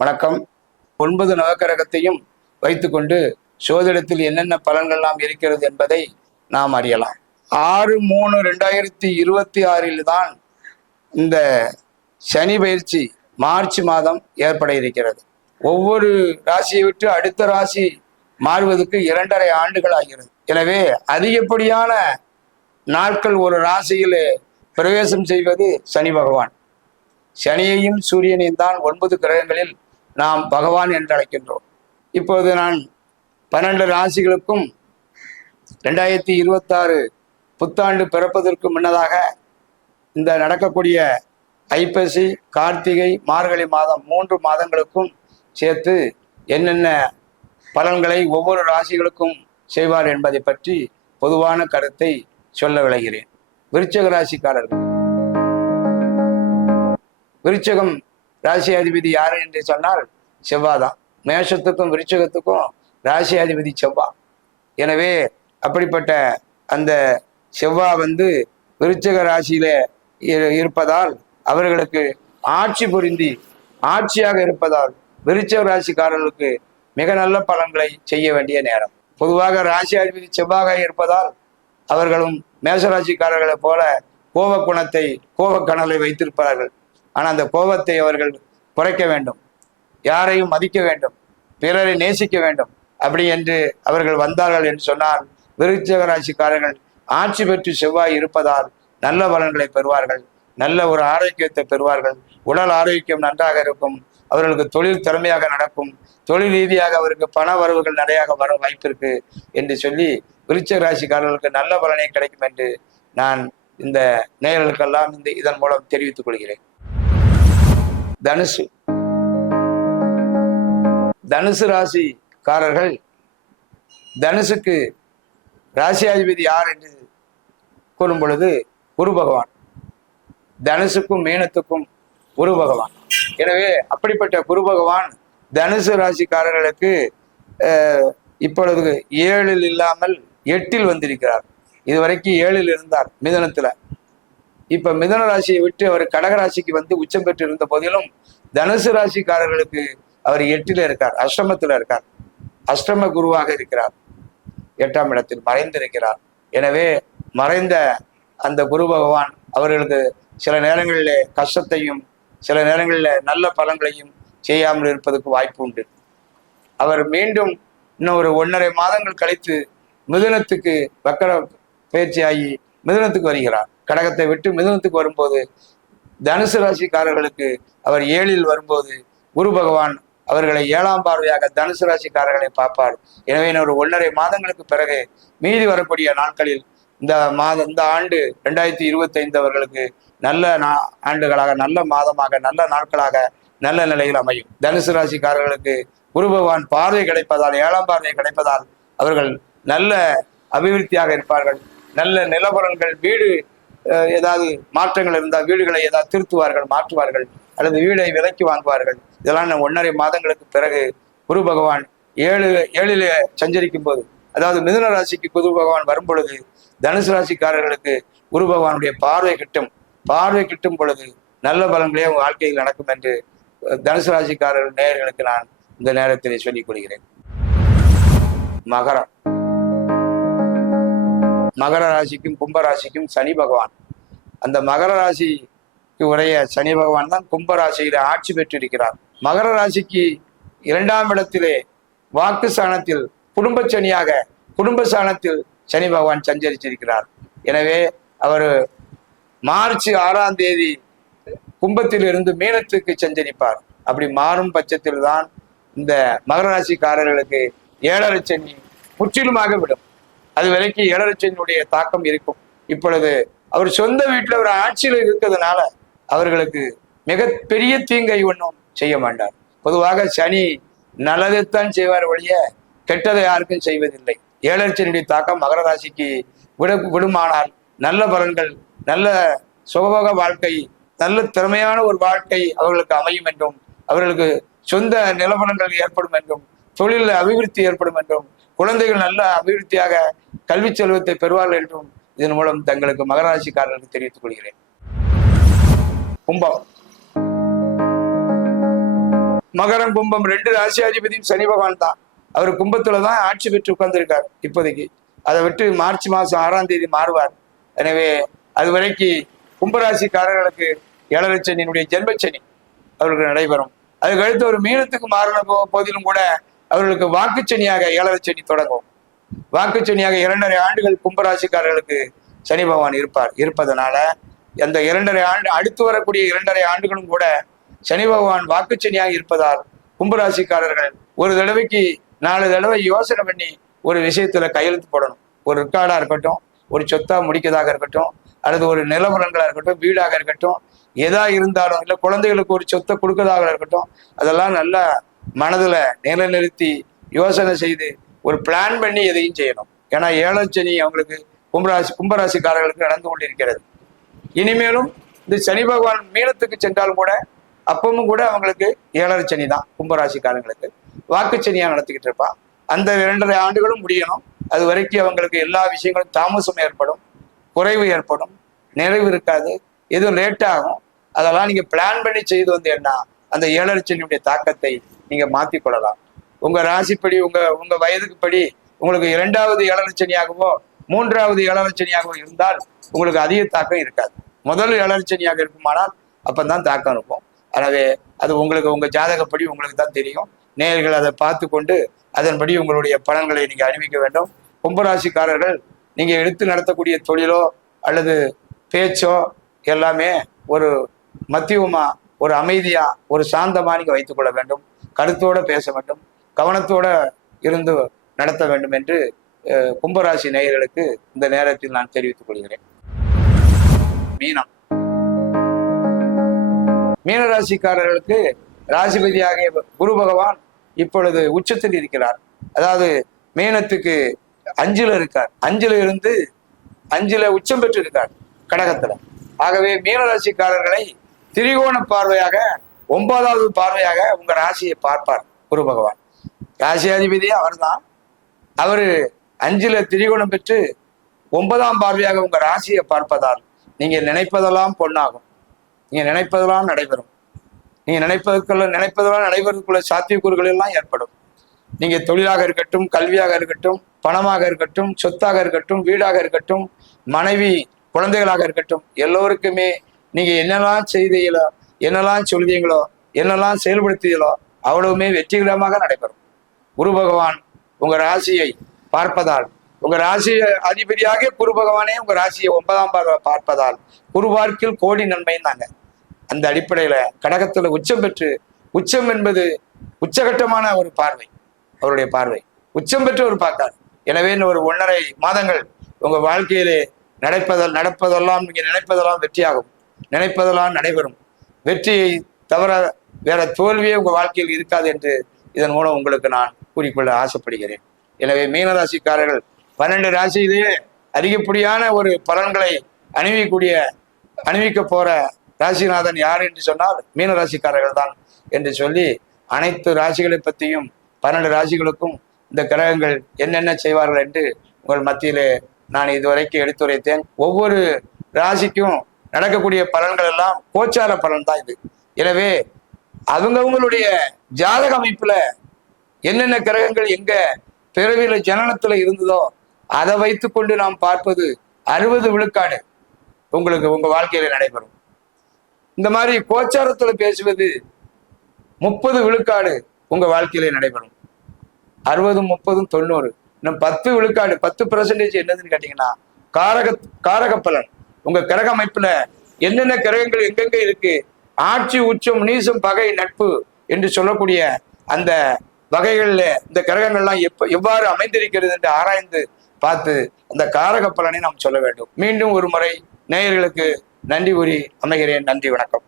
வணக்கம். ஒன்பது நவக்கிரகத்தையும் வைத்துக்கொண்டு சோதிடத்தில் என்னென்ன பலன்கள்லாம் இருக்கிறது என்பதை நாம் அறியலாம். ஆறு மூணு ரெண்டாயிரத்தி இருபத்தி ஆறில் தான் இந்த சனி பயிற்சி மார்ச் மாதம் ஏற்பட இருக்கிறது. ஒவ்வொரு ராசியை விட்டு அடுத்த ராசி மாறுவதற்கு இரண்டரை ஆண்டுகள் ஆகிறது. எனவே அதிகப்படியான நாட்கள் ஒரு ராசியில் பிரவேசம் செய்வது சனி பகவான். சனியையும் சூரியனையும் தான் ஒன்பது கிரகங்களில் நாம் பகவான் என்று அழைக்கின்றோம். இப்போது நான் பன்னெண்டு ராசிகளுக்கும் ரெண்டாயிரத்தி இருபத்தாறு புத்தாண்டு பிறப்பதற்கு முன்னதாக இந்த நடக்கக்கூடிய ஐப்பசி கார்த்திகை மார்கழி மாதம் மூன்று மாதங்களுக்கும் சேர்த்து என்னென்ன பலன்களை ஒவ்வொரு ராசிகளுக்கும் செய்வார் என்பதை பற்றி பொதுவான கருத்தை சொல்ல விளைகிறேன். விருச்சக ராசிக்காரர்கள். விருச்சகம் ராசி அதிபதி யாரு என்று சொன்னால் செவ்வாய் தான். மேஷத்துக்கும் விருச்சகத்துக்கும் ராசி அதிபதி செவ்வாய் எனவே அப்படிப்பட்ட அந்த செவ்வாய் வந்து விருச்சக ராசியில இரு- இருப்பதால் அவர்களுக்கு ஆட்சி புரிந்தி ஆட்சியாக இருப்பதால் விருச்சக ராசிக்காரர்களுக்கு மிக நல்ல பலன்களை செய்ய வேண்டிய நேரம். பொதுவாக ராசி அதிபதி செவ்வாக இருப்பதால் அவர்களும் மேசராசிக்காரர்களைப் போல கோப குணத்தை கோபக்கணலை வைத்திருப்பார்கள். ஆனால் அந்த கோபத்தை அவர்கள் குறைக்க வேண்டும். யாரையும் மதிக்க வேண்டும். பிறரை நேசிக்க வேண்டும். அப்படி என்று அவர்கள் வந்தார்கள் என்று சொன்னால் விருச்சக ராசிக்காரர்கள் ஆட்சி பெற்று செவ்வாய் இருப்பதால் நல்ல பலன்களை பெறுவார்கள். நல்ல ஒரு ஆரோக்கியத்தை பெறுவார்கள். உடல் ஆரோக்கியம் நன்றாக இருக்கும். அவர்களுக்கு தொழில் திறமையாக நடக்கும். தொழில் ரீதியாக அவருக்கு பண வரவுகள் நிறையாக வர வாய்ப்பு இருக்கு என்று சொல்லி விருச்சக ராசிக்காரர்களுக்கு நல்ல பலனே கிடைக்கும் என்று நான் இந்த நேயர்களுக்கெல்லாம் இந்த இதன் மூலம் தெரிவித்துக் கொள்கிறேன். தனுசு. தனுசு ராசிக்காரர்கள் தனுசுக்கு ராசியாதிபதி யார் என்று கூறும் பொழுது குரு பகவான். தனுசுக்கும் மீனத்துக்கும் குரு பகவான். எனவே அப்படிப்பட்ட குரு பகவான் தனுசு ராசிக்காரர்களுக்கு இப்பொழுது ஏழில் இல்லாமல் எட்டில் வந்திருக்கிறார். இதுவரைக்கும் ஏழில் இருந்தார் மிதனத்துல. இப்ப மிதன ராசியை விட்டு அவர் கடக ராசிக்கு வந்து உச்சம் பெற்று இருந்த போதிலும் தனுசு ராசிக்காரர்களுக்கு அவர் எட்டில இருக்கார் அஷ்டமத்துல இருக்கார். அஷ்டம குருவாக இருக்கிறார். எட்டாம் இடத்தில் மறைந்திருக்கிறார். எனவே மறைந்த அந்த குரு பகவான் அவர்களுக்கு சில நேரங்களில் கஷ்டத்தையும் சில நேரங்களில் நல்ல பலன்களையும் செய்யாமல் இருப்பதற்கு வாய்ப்பு உண்டு. அவர் மீண்டும் இன்னும் ஒரு ஒன்றரை மாதங்கள் கழித்து மிதுனத்துக்கு வக்கர பயிற்சியாகி மிதுனத்துக்கு வருகிறார். கடகத்தை விட்டு மிதுனத்துக்கு வரும்போது தனுசு ராசிக்காரர்களுக்கு அவர் ஏழில் வரும்போது குரு பகவான் அவர்களை ஏழாம் பார்வையாக தனுசு ராசிக்காரர்களை பார்ப்பார். எனவே ஒரு ஒன்றரை மாதங்களுக்கு பிறகு மீதி வரக்கூடிய நாட்களில் இந்த மாதம் இந்த ஆண்டு ரெண்டாயிரத்தி இருபத்தைந்து அவர்களுக்கு நல்ல நா ஆண்டுகளாக நல்ல மாதமாக நல்ல நாட்களாக நல்ல நிலையில் அமையும். தனுசு ராசிக்காரர்களுக்கு குரு பகவான் பார்வை கிடைப்பதால் ஏழாம் பார்வை கிடைப்பதால் அவர்கள் நல்ல அபிவிருத்தியாக இருப்பார்கள். நல்ல நிலவரங்கள் வீடு ஏதாவது மாற்றங்கள் இருந்தால் வீடுகளை ஏதாவது திருத்துவார்கள் மாற்றுவார்கள். அல்லது வீடை விலைக்கு வாங்குவார்கள். இதெல்லாம் நான் ஒன்றரை மாதங்களுக்கு பிறகு குரு பகவான் ஏழு ஏழில் சஞ்சரிக்கும் போது அதாவது மிதுன ராசிக்கு குரு பகவான் வரும் பொழுது தனுசு ராசிக்காரர்களுக்கு குரு பகவானுடைய பார்வை கிட்டும். பார்வை கிட்டும் பொழுது நல்ல பலன்களே உங்கள் வாழ்க்கையில் நடக்கும் என்று தனுசு ராசிக்காரர்கள் நேயர்களுக்கு நான் இந்த நேரத்தில் சொல்லிக் கொள்கிறேன். மகரம். மகர ராசிக்கும் கும்ப ராசிக்கும் சனி பகவான். அந்த மகர ராசிக்கு உடைய சனி பகவான் தான் கும்ப ராசியில ஆட்சி பெற்றிருக்கிறார். மகர ராசிக்கு இரண்டாம் இடத்திலே வாக்கு சாணத்தில் குடும்ப சனியாக குடும்ப சாணத்தில் சனி பகவான் சஞ்சரிச்சிருக்கிறார். எனவே அவர் மார்ச் ஆறாம் தேதி கும்பத்தில் இருந்து மீனத்துக்கு சஞ்சரிப்பார். அப்படி மாறும் பட்சத்தில் தான் இந்த மகர ராசிக்காரர்களுக்கு ஏழரை சனி முற்றிலுமாக விடும். அது வரைக்கும் ஏழரை தாக்கம் இருக்கும். இப்பொழுது அவர் சொந்த வீட்டில் ஒரு ஆட்சியில் இருக்கிறதுனால அவர்களுக்கு மிகப்பெரிய தீங்கை ஒன்றும் செய்ய மாட்டார். பொதுவாக சனி நல்லதைத்தான் செய்வார் ஒழிய கெட்டதை யாருக்கும் செய்வதில்லை. ஏழரை தாக்கம் மகர ராசிக்கு விட விடுமானால் நல்ல பலன்கள் நல்ல சுகபோக வாழ்க்கை நல்ல திறமையான ஒரு வாழ்க்கை அவர்களுக்கு அமையும் என்றும் அவர்களுக்கு சொந்த நிலவரங்கள் ஏற்படும் என்றும் தொழிலில் அபிவிருத்தி ஏற்படும் என்றும் குழந்தைகள் நல்ல அபிவிருத்தியாக கல்வி செல்வத்தை பெறுவார்கள் என்றும் இதன் மூலம் தங்களுக்கு மகராசிக்காரர்களுக்கு தெரிவித்துக் கொள்கிறேன். கும்பம். மகரம் கும்பம் ரெண்டு ராசியாதிபதியும் சனி பகவான் தான். அவர் கும்பத்துல தான் ஆட்சி பெற்று உட்கார்ந்துருக்கார் இப்போதைக்கு. அதை விட்டு மார்ச் மாசம் ஆறாம் தேதி மாறுவார். எனவே அது வரைக்கும் கும்பராசிக்காரர்களுக்கு ஏழரைச்சனியினுடைய ஜென்மச்சனி அவர்களுக்கு நடைபெறும். அதுக்கு அடுத்து ஒரு மீனத்துக்கு மாறின போதிலும் கூட அவர்களுக்கு வாக்குச்சனியாக ஏழரைச்சனி தொடங்கும். வாக்குச்சனியாக இரண்டரை ஆண்டுகள் கும்பராசிக்காரர்களுக்கு சனி பகவான் இருப்பார். இருப்பதனால அந்த இரண்டரை ஆண்டு அடுத்து வரக்கூடிய இரண்டரை ஆண்டுகளும் கூட சனி பகவான் வாக்குச்சனியாக இருப்பதால் கும்பராசிக்காரர்கள் ஒரு தடவைக்கு நாலு தடவை யோசனை பண்ணி ஒரு விஷயத்துல கையெழுத்து போடணும். ஒரு ரெக்கார்டா இருக்கட்டும் ஒரு சொத்தா முடிக்கதாக இருக்கட்டும் அல்லது ஒரு நிலவரங்களா இருக்கட்டும் வீடாக இருக்கட்டும் எதா இருந்தாலும் இல்லை குழந்தைகளுக்கு ஒரு சொத்தை கொடுக்கறதாக இருக்கட்டும் அதெல்லாம் நல்லா மனதுல நிலைநிறுத்தி யோசனை செய்து ஒரு பிளான் பண்ணி எதையும் செய்யணும். ஏன்னா ஏழச்சனி அவங்களுக்கு கும்பராசி கும்பராசிக்காரர்களுக்கு நடந்து கொண்டிருக்கிறது. இனிமேலும் இந்த சனி பகவான் மீனத்துக்கு சென்றாலும் கூட அப்பவும் கூட அவங்களுக்கு ஏழரை சனி தான் கும்பராசிக்காரங்களுக்கு. வாக்குச்சனியாக நடத்திக்கிட்டு இருப்பான். அந்த இரண்டரை ஆண்டுகளும் முடியணும். அது வரைக்கும் அவங்களுக்கு எல்லா விஷயங்களும் தாமசம் ஏற்படும் குறைவு ஏற்படும் நிறைவு இருக்காது எதுவும் லேட் ஆகும். அதெல்லாம் நீங்கள் பிளான் பண்ணி செய்து வந்தீங்கன்னா அந்த ஏழரை சனியுடைய தாக்கத்தை நீங்கள் மாத்திக் கொள்ளலாம் உங்க ராசிப்படி உங்க உங்க வயதுக்கு படி உங்களுக்கு இரண்டாவது ஏழரை மூன்றாவது ஏழரை இருந்தால் உங்களுக்கு அதிக தாக்கம் இருக்காது. முதல் ஏழரை இருக்குமானால் அப்பந்தான் தாக்கம் இருக்கும். எனவே அது உங்களுக்கு உங்க ஜாதகப்படி உங்களுக்கு தான் தெரியும். நேர்கள் அதை பார்த்து கொண்டு அதன்படி உங்களுடைய பலன்களை நீங்க அறிவிக்க வேண்டும். கும்பராசிக்காரர்கள் நீங்க எடுத்து நடத்தக்கூடிய தொழிலோ அல்லது பேச்சோ எல்லாமே ஒரு மத்தியமா ஒரு அமைதியா ஒரு சாந்தமா நீங்க வைத்துக் கொள்ள வேண்டும். கருத்தோட பேச வேண்டும். கவனத்தோட இருந்து நடத்த வேண்டும் என்று அஹ், கும்பராசி நேயர்களுக்கு இந்த நேரத்தில் நான் தெரிவித்துக் கொள்கிறேன். மீனம். மீனராசிக்காரர்களுக்கு ராசிபதியாகிய குரு பகவான் இப்பொழுது உச்சத்தில் இருக்கிறார். அதாவது மீனத்துக்கு அஞ்சுல இருக்கார். அஞ்சுல இருந்து அஞ்சுல உச்சம் பெற்று இருக்கார் கடகத்துல. ஆகவே மீனராசிக்காரர்களை திரிகோண பார்வையாக ஒன்பதாவது பார்வையாக உங்க ராசியை பார்ப்பார் குரு பகவான். ராசியாதிபதி அவர்தான். அவரு அஞ்சுல திரிகோணம் பெற்று ஒன்பதாம் பார்வையாக உங்க ராசியை பார்ப்பதால் நீங்க நினைப்பதெல்லாம் பொண்ணாகும் நீங்க நினைப்பதெல்லாம் நடைபெறும். நீங்க நினைப்பதற்குள்ள நினைப்பதெல்லாம் நடைபெறதுக்குள்ள சாத்தியக்கூறுகள் எல்லாம் ஏற்படும். நீங்க தொழிலாக இருக்கட்டும் கல்வியாக இருக்கட்டும் பணமாக இருக்கட்டும் சொத்தாக இருக்கட்டும் வீடாக இருக்கட்டும் மனைவி குழந்தைகளாக இருக்கட்டும் எல்லோருக்குமே நீங்க என்னெல்லாம் செய்தீங்களோ என்னெல்லாம் சொல்வீங்களோ என்னெல்லாம் செயல்படுத்தீங்களோ அவ்வளவுமே வெற்றிகரமாக நடைபெறும். குரு பகவான் உங்க ராசியை பார்ப்பதால் உங்க ராசி அதிபதியாக குரு பகவானே உங்க ராசியை ஒன்பதாம் பார்வை பார்ப்பதால் குரு பார்க்கில் கோடி நன்மைன்னாங்க. அந்த அடிப்படையில கடகத்துல உச்சம் பெற்று உச்சம் என்பது உச்சகட்டமான ஒரு பார்வை அவருடைய பார்வை. உச்சம் பெற்று ஒரு பார்த்தார். எனவே இன்னும் ஒரு ஒன்றரை மாதங்கள் உங்க வாழ்க்கையிலே நடப்பதல் நடப்பதெல்லாம் நீங்க நினைப்பதெல்லாம் வெற்றியாகும். நினைப்பதெல்லாம் நடைபெறும். வெற்றியை தவிர வேற தோல்வியே உங்க வாழ்க்கையில் இருக்காது என்று இதன் மூலம் உங்களுக்கு நான் கூறிக்கொள்ள ஆசைப்படுகிறேன். எனவே மீனராசிக்காரர்கள் பன்னெண்டு ராசியிலேயே அதிகப்படியான ஒரு பலன்களை அணிவிக்கக்கூடிய அணிவிக்க போற ராசிநாதன் யார் என்று சொன்னால் மீனராசிக்காரர்கள் தான் என்று சொல்லி அனைத்து ராசிகளை பற்றியும் பன்னெண்டு ராசிகளுக்கும் இந்த கிரகங்கள் என்னென்ன செய்வார்கள் என்று உங்கள் மத்தியிலே நான் இதுவரைக்கும் எடுத்துரைத்தேன். ஒவ்வொரு ராசிக்கும் நடக்கக்கூடிய பலன்கள் எல்லாம் கோச்சார பலன் தான் இது. எனவே அவங்கவங்களுடைய ஜாதக அமைப்புல என்னென்ன கிரகங்கள் எங்க பிறவியில ஜனனத்துல இருந்ததோ அதை வைத்துக்கொண்டு நாம் பார்ப்பது அறுபது விழுக்காடு உங்களுக்கு உங்க வாழ்க்கையில நடைபெறும். இந்த மாதிரி கோச்சாரத்துல பேசுவது முப்பது விழுக்காடு உங்க வாழ்க்கையில நடைபெறும். அறுபதும் முப்பதும் தொண்ணூறு. இன்னும் பத்து விழுக்காடு பத்து பெர்சன்டேஜ் என்னதுன்னு கேட்டீங்கன்னா காரக காரக பலன். உங்க கிரக அமைப்புல என்னென்ன கிரகங்கள் எங்கெங்க இருக்கு? ஆட்சி உச்சம் நீசம் பகை நட்பு என்று சொல்லக்கூடிய அந்த வகைகளில் இந்த கிரகங்கள்லாம் எப்ப எவ்வாறு அமைந்திருக்கிறது என்று ஆராய்ந்து பார்த்து அந்த காரக பலனை நாம் சொல்ல வேண்டும். மீண்டும் ஒரு முறை நேயர்களுக்கு நன்றி கூறி அமைகிறேன். நன்றி வணக்கம்.